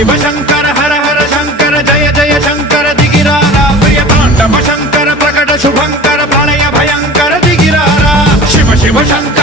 शिव शंकर हर हर शंकर जय जय शंकर दिगिरारा प्रिय तांडव शंकर प्रकट शुभंकर प्रलय भयंकर दिगिरारा शिव शिव शंकर